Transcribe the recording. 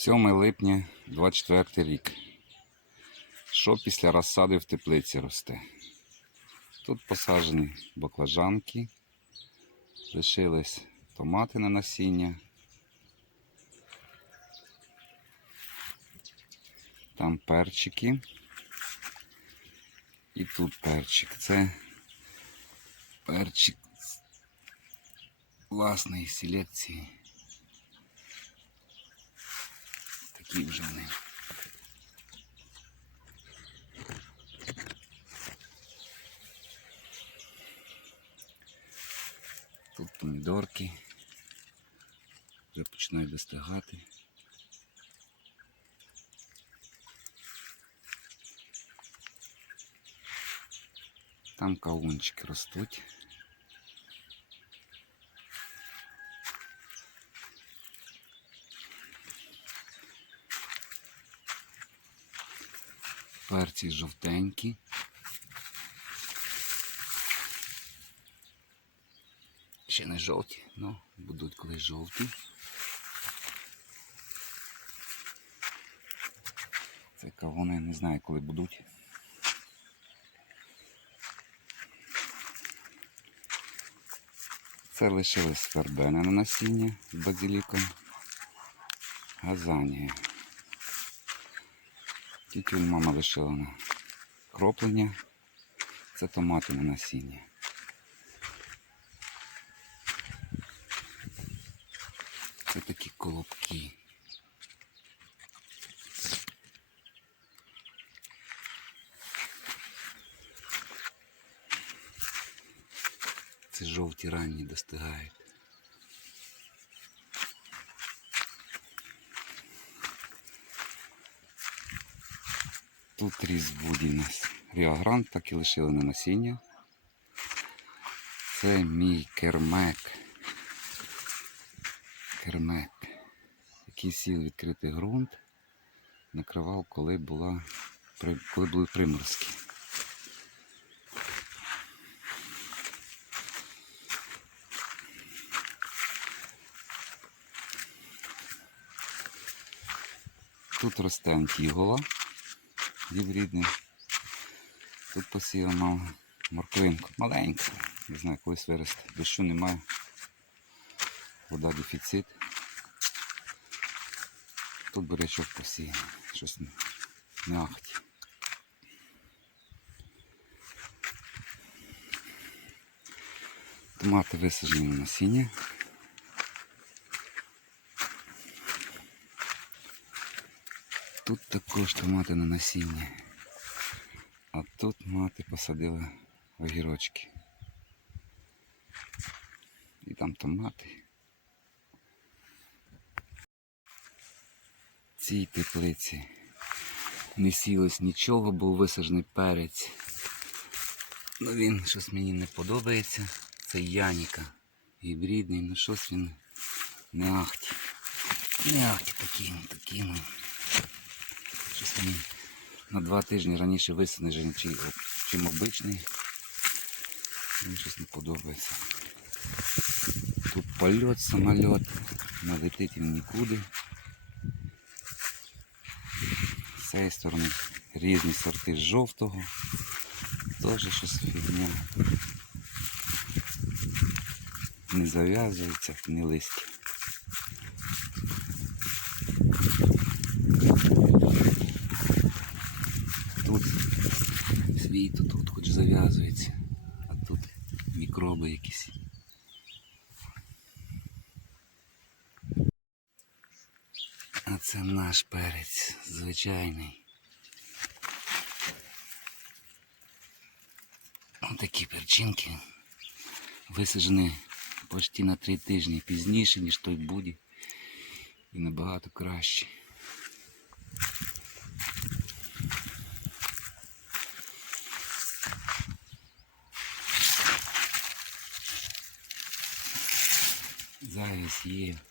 7 липня 24 рік. Що після розсади в теплиці росте? Тут посаджені баклажанки, лишились томати на насіння. Там перчики. І тут перчик. Це перчик власної селекції. Такі вже вони. Тут помідорки. Вже починають достигати. Там кавунчики ростуть. Перці жовтенькі. Ще не жовті, ну, будуть колись жовті. Це кавуни не знаю, коли будуть. Це лишилось вербена на насіння з базиліком. Газанія. Тютюнь мама лишила на кроплення. Це томати на насіння. Це такі колобки. Це жовті ранні достигають. Тут ріс нас Ріогрант, так і лишили на насіння. Це мій кермек. Кермек. Який сів відкритий ґрунт. Накривав, коли була коли були приморозки. Тут росте антігола гібридний. Тут посіяв мав морквинку. Маленьку. Не знаю, колись виросте. Дощу немає. Вода дефіцит. Тут бурячок посіяний. Щось не- ахті. Томати висаджені на насіння. Тут також томати на насіння. А тут мати посадила огірочки. І там томати. В цій теплиці не сілось нічого, був висаджений перець. Ну він щось мені не подобається. Це Яніка. Гібридний, ну щось він не ахті. Не ахті такий, ну, такий. Щось на два тижні раніше висаджений, чим, чим обичний. Мені щось не подобається. Тут польот, самоліт, не летить він нікуди. З цієї сторони різні сорти жовтого. Теж щось фігня. Не зав'язується, не листя. Тут світ тут хоч зав'язується, а тут мікроби якісь. А це наш перець звичайний. Отакі перчинки висаджені почти на три тижні пізніше, ніж той буді. І набагато краще. 在一起。